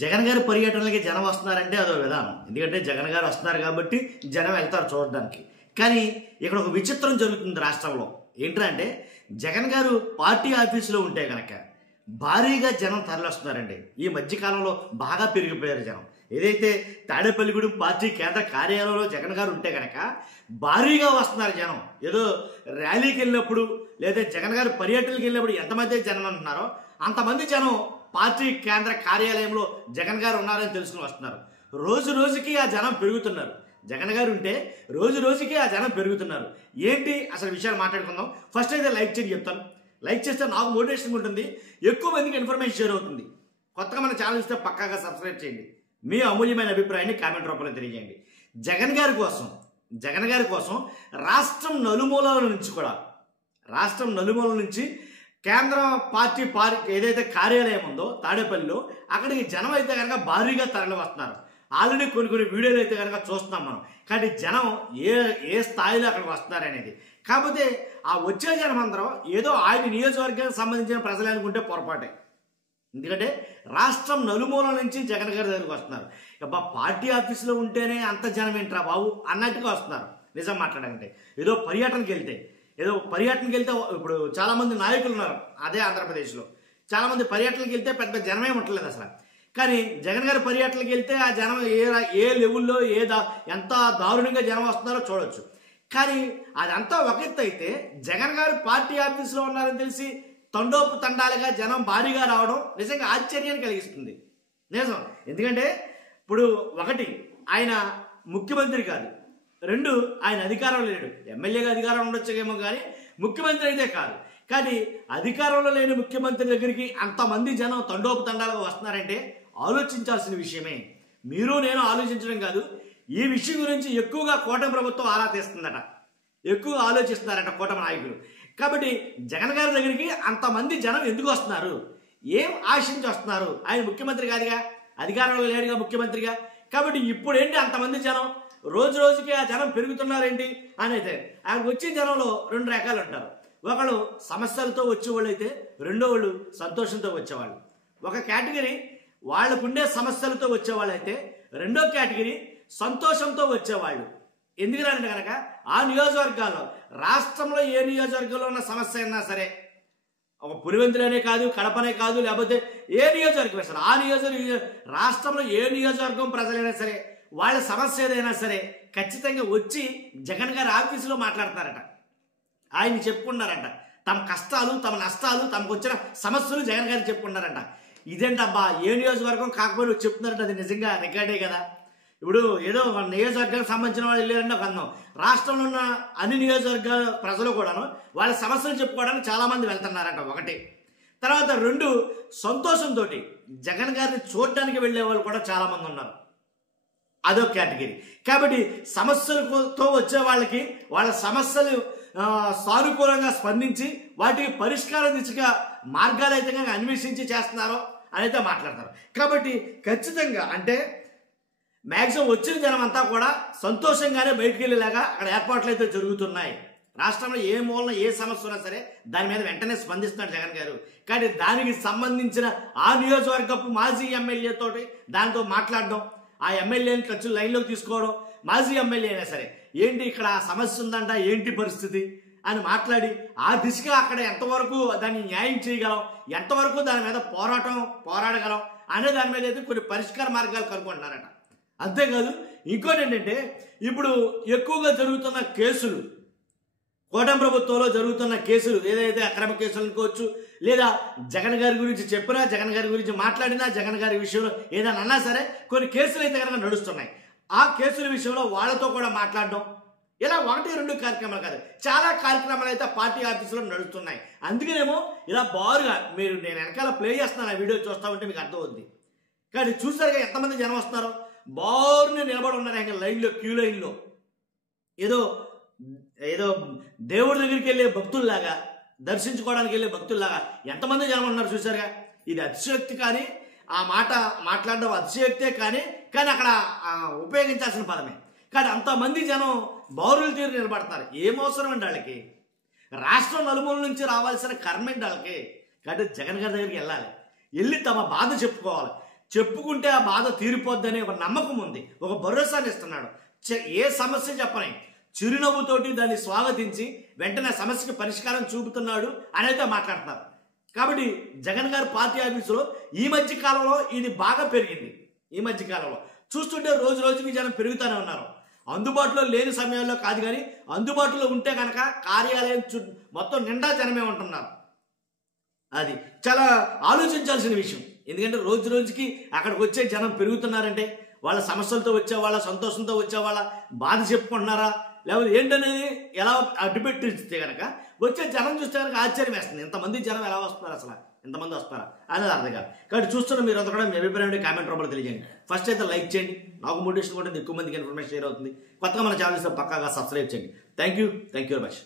జగన్ గారి పర్యటనలకి జనం వస్తున్నారంటే అదో విధానం. ఎందుకంటే జగన్ గారు వస్తున్నారు కాబట్టి జనం వెళ్తారు చూడడానికి. కానీ ఇక్కడ ఒక విచిత్రం జరుగుతుంది రాష్ట్రంలో. ఏంటంటే జగన్ గారు పార్టీ ఆఫీసులో ఉంటే కనుక భారీగా జనం తరలిస్తున్నారండి. ఈ మధ్యకాలంలో బాగా పెరిగిపోయారు జనం. ఏదైతే తాడేపల్లిగూడెం పార్టీ కేంద్ర కార్యాలయంలో జగన్ గారు ఉంటే కనుక భారీగా వస్తున్నారు జనం. ఏదో ర్యాలీకి వెళ్ళినప్పుడు లేదా జగన్ గారు పర్యటనకి వెళ్ళినప్పుడు ఎంతమంది జనం అంటున్నారో అంతమంది జనం పార్టీ కేంద్ర కార్యాలయంలో జగన్ గారు ఉన్నారని తెలుసుకుని వస్తున్నారు. రోజు రోజుకి ఆ జనం పెరుగుతున్నారు. జగన్ గారు ఉంటే రోజు రోజుకి ఆ జనం పెరుగుతున్నారు. ఏంటి అసలు విషయాలు మాట్లాడుకుందాం. ఫస్ట్ అయితే లైక్ చేసి చెప్తాను. లైక్ చేస్తే నాకు మోటివేషన్ ఉంటుంది, ఎక్కువ మందికి ఇన్ఫర్మేషన్ షేర్ అవుతుంది. కొత్తగా మన ఛానల్ ఇస్తే పక్కాగా సబ్స్క్రైబ్ చేయండి. మీ అమూల్యమైన అభిప్రాయాన్ని కామెంట్ రూపంలో తెలియజేయండి. జగన్ గారి కోసం రాష్ట్రం నలుమూలల నుంచి కేంద్ర పార్టీ ఏదైతే కార్యాలయం ఉందో తాడేపల్లిలో అక్కడికి జనం అయితే కనుక భారీగా తరలి వస్తున్నారు. ఆల్రెడీ కొన్ని వీడియోలు అయితే కనుక చూస్తున్నాం మనం. కానీ జనం ఏ స్థాయిలో అక్కడికి వస్తున్నారు అనేది. కాకపోతే ఆ వచ్చే జనం అందరం ఏదో ఆయన నియోజకవర్గానికి సంబంధించిన ప్రజలు అనుకుంటే పొరపాటే. ఎందుకంటే రాష్ట్రం నలుమూల నుంచి జగన్ గారి దగ్గరికి వస్తున్నారు. ఇక పార్టీ ఆఫీసులో ఉంటేనే అంత జనం ఏంట్రా బాబు అన్నట్టుగా వస్తున్నారు. నిజం మాట్లాడాలంటే ఏదో పర్యటనకి వెళ్తే ఇప్పుడు చాలామంది నాయకులు ఉన్నారు అదే ఆంధ్రప్రదేశ్లో. చాలామంది పర్యటనకి వెళ్తే పెద్ద జనమే ఉండలేదు అసలు. కానీ జగన్ గారి పర్యటనకి వెళ్తే ఆ జనం ఏ లెవెల్లో ఎంత దారుణంగా జనం వస్తున్నారో చూడొచ్చు. కానీ అదంతా ఒక ఎత్తు అయితే జగన్ గారు పార్టీ ఆఫీసులో ఉన్నారని తెలిసి తండోపు తండాలుగా జనం భారీగా రావడం నిజంగా ఆశ్చర్యాన్ని కలిగిస్తుంది. నిజం. ఎందుకంటే ఇప్పుడు ఒకటి ఆయన ముఖ్యమంత్రి కాదు, రెండు ఆయన అధికారంలో లేడు. ఎమ్మెల్యేగా అధికారం ఉండొచ్చేమో కానీ ముఖ్యమంత్రి అయితే కాదు. కానీ అధికారంలో లేని ముఖ్యమంత్రి దగ్గరికి అంతమంది జనం తండోపు తండాలుగా వస్తున్నారంటే ఆలోచించాల్సిన విషయమే. మీరు నేను ఆలోచించడం కాదు, ఈ విషయం గురించి ఎక్కువగా కూటమి ప్రభుత్వం ఆరా తీస్తుందట, ఎక్కువగా ఆలోచిస్తున్నారట కూటమి నాయకులు. కాబట్టి జగన్ గారి దగ్గరికి అంతమంది జనం ఎందుకు వస్తున్నారు, ఏం ఆశించి వస్తున్నారు? ఆయన ముఖ్యమంత్రి కాదుగా, అధికారంలో లేడుగా ముఖ్యమంత్రిగా. కాబట్టి ఇప్పుడు ఏంటి అంతమంది జనం రోజు రోజుకి ఆ జనం పెరుగుతున్నారేంటి అని అయితే ఆయనకు వచ్చే జనంలో రెండు రకాలు ఉంటారు. ఒకళ్ళు సమస్యలతో వచ్చేవాళ్ళు అయితే, రెండో వాళ్ళు సంతోషంతో వచ్చేవాళ్ళు. ఒక కేటగిరీ వాళ్ళకుండే సమస్యలతో వచ్చేవాళ్ళు అయితే, రెండో కేటగిరీ సంతోషంతో వచ్చేవాళ్ళు. ఎందుకంటే కనుక ఆ నియోజకవర్గాల్లో రాష్ట్రంలో ఏ నియోజకవర్గంలో ఉన్న సమస్య అయినా సరే, ఒక పులివెందులనే కాదు, కడపనే కాదు, లేకపోతే ఏ నియోజకవర్గం సరే ఆ రాష్ట్రంలో ఏ నియోజకవర్గం ప్రజలైనా సరే వాళ్ళ సమస్య ఏదైనా సరే ఖచ్చితంగా వచ్చి జగన్ గారి ఆఫీసులో మాట్లాడతారట. ఆయన చెప్పుకున్నారంట తమ కష్టాలు, తమ నష్టాలు, తమకు వచ్చిన సమస్యలు జగన్ గారికి చెప్పుకున్నారంట. ఇదేంటబ్బా ఏ నియోజకవర్గం కాకపోతే చెప్తున్నారంటే అది నిజంగా రికార్డే కదా. ఇప్పుడు ఏదో ఒక నియోజకవర్గానికి సంబంధించిన వాళ్ళు వెళ్ళారంటే ఒక అందం. రాష్ట్రంలో ఉన్న అన్ని నియోజకవర్గాల ప్రజలు కూడాను వాళ్ళ సమస్యలు చెప్పుకోవడానికి చాలామంది వెళ్తున్నారంట. ఒకటి. తర్వాత రెండు, సంతోషంతో జగన్ గారిని చూడడానికి వెళ్ళే వాళ్ళు కూడా చాలామంది ఉన్నారు. అదో కేటగిరీ. కాబట్టి సమస్యలతో వచ్చే వాళ్ళకి వాళ్ళ సమస్యలు సానుకూలంగా స్పందించి వాటికి పరిష్కార దిశగా మార్గాలు అయితే కనుక అన్వేషించి చేస్తున్నారో అని అయితే మాట్లాడతారు. కాబట్టి ఖచ్చితంగా అంటే మ్యాక్సిమం వచ్చిన జనం అంతా కూడా సంతోషంగానే బయటికి వెళ్ళేలాగా అక్కడ ఏర్పాట్లు అయితే జరుగుతున్నాయి. రాష్ట్రంలో ఏ మూలన ఏ సమస్య ఉన్నా సరే దాని మీద వెంటనే స్పందిస్తున్నాడు జగన్ గారు. కానీ దానికి సంబంధించిన ఆ నియోజకవర్గపు మాజీ ఎమ్మెల్యే తోటి దాంతో మాట్లాడడం, ఆ ఎమ్మెల్యేని ఖర్చు లైన్లోకి తీసుకోవడం, మాజీ ఎమ్మెల్యే అయినా సరే ఏంటి ఇక్కడ సమస్య ఉందంట, ఏంటి పరిస్థితి అని మాట్లాడి ఆ దిశగా అక్కడ ఎంతవరకు దాన్ని న్యాయం చేయగలం, ఎంతవరకు దాని మీద పోరాడగలం అనే దాని మీద అయితే కొన్ని పరిష్కార మార్గాలు కనుక్కుంటున్నారట. అంతేకాదు ఇంకోటి ఏంటంటే ఇప్పుడు ఎక్కువగా జరుగుతున్న కేసులు, కూటమి ప్రభుత్వంలో జరుగుతున్న కేసులు ఏదైతే అక్రమ కేసులు అనుకోవచ్చు, లేదా జగన్ గారి గురించి చెప్పినా, జగన్ గారి గురించి మాట్లాడినా, జగన్ గారి విషయంలో ఏదైనా అన్నా సరే కొన్ని కేసులు అయితే కనుక నడుస్తున్నాయి. ఆ కేసుల విషయంలో వాళ్ళతో కూడా మాట్లాడడం, ఇలా 1-2 కార్యక్రమాలు కాదు చాలా కార్యక్రమాలు అయితే పార్టీ ఆఫీసులో నడుస్తున్నాయి. అందుకనేమో ఇలా బారుగా నేను వెనకాల ప్లే చేస్తున్నాను, ఆ వీడియో చూస్తా ఉంటే మీకు అర్థమవుద్ది. కానీ చూసారుగా ఎంతమంది జనం వస్తున్నారో, బారుని నిలబడి ఉన్నారు ఆయన లైన్లో, క్యూ లైన్లో. ఏదో దేవుడి దగ్గరికి వెళ్ళే భక్తుల్లాగా, దర్శించుకోవడానికి వెళ్ళే భక్తుల్లాగా ఎంతమంది జనం ఉన్నారు చూసారుగా. ఇది అతిశయోక్తి, కానీ ఆ మాట మాట్లాడడం అతిశయోక్తే, కానీ అక్కడ ఉపయోగించాల్సిన పదమే. కానీ అంతమంది జనం బారులు తీరు నిలబడతారు. ఏం అవసరం అండి వాళ్ళకి? రాష్ట్రం నలుమూల నుంచి రావాల్సిన కర్మ ఏంటి వాళ్ళకి? కాబట్టి జగన్ గారి దగ్గరికి వెళ్ళాలి, వెళ్ళి తమ బాధ చెప్పుకోవాలి. చెప్పుకుంటే ఆ బాధ తీరిపోద్దనే ఒక నమ్మకం ఉంది, ఒక భరోసాని ఇస్తున్నాడు. ఏ సమస్య చెప్పని చిరునవ్వుతోటి దాన్ని స్వాగతించి వెంటనే సమస్యకి పరిష్కారం చూపుతున్నాడు అనేది మాట్లాడుతున్నారు. కాబట్టి జగన్ గారి పార్టీ ఆఫీసులో ఈ మధ్య కాలంలో ఇది బాగా పెరిగింది. ఈ మధ్య కాలంలో చూస్తుంటే రోజు రోజుకి జనం పెరుగుతూనే ఉన్నారు. అందుబాటులో లేని సమయంలో కాదు, కానీ అందుబాటులో ఉంటే కనుక కార్యాలయం మొత్తం నిండా జనమే ఉంటున్నారు. అది చాలా ఆలోచించాల్సిన విషయం. ఎందుకంటే రోజు రోజుకి అక్కడికి వచ్చే జనం పెరుగుతున్నారంటే వాళ్ళ సమస్యలతో వచ్చే వాళ్ళ, సంతోషంతో వచ్చే వాళ్ళ, బాధ చెప్పుకుంటున్నారా లేకపోతే ఏంటనేది ఎలా అడ్డుపెట్టిస్తే కనుక వచ్చే జనం చూస్తే కనుక ఆశ్చర్యం వేస్తుంది. ఇంతమంది జనం ఎలా వస్తున్నారు, అసలు ఇంతమంది వస్తారా అనేది అర్థం కాదు. కాబట్టి చూస్తున్న మీరు అంతా కూడా మీ అభిప్రాయం కామెంట్ రూపంలో తెలియజేయండి. ఫస్ట్ అయితే లైక్ చేయండి, నాకు మోటివేషన్ కూడా ఎక్కువ మందికి ఇన్ఫర్మేషన్ షేర్ అవుతుంది. కొత్తగా మన ఛానల్స్ పక్కాగా సబ్స్క్రైబ్ చేయండి. Thank you very much.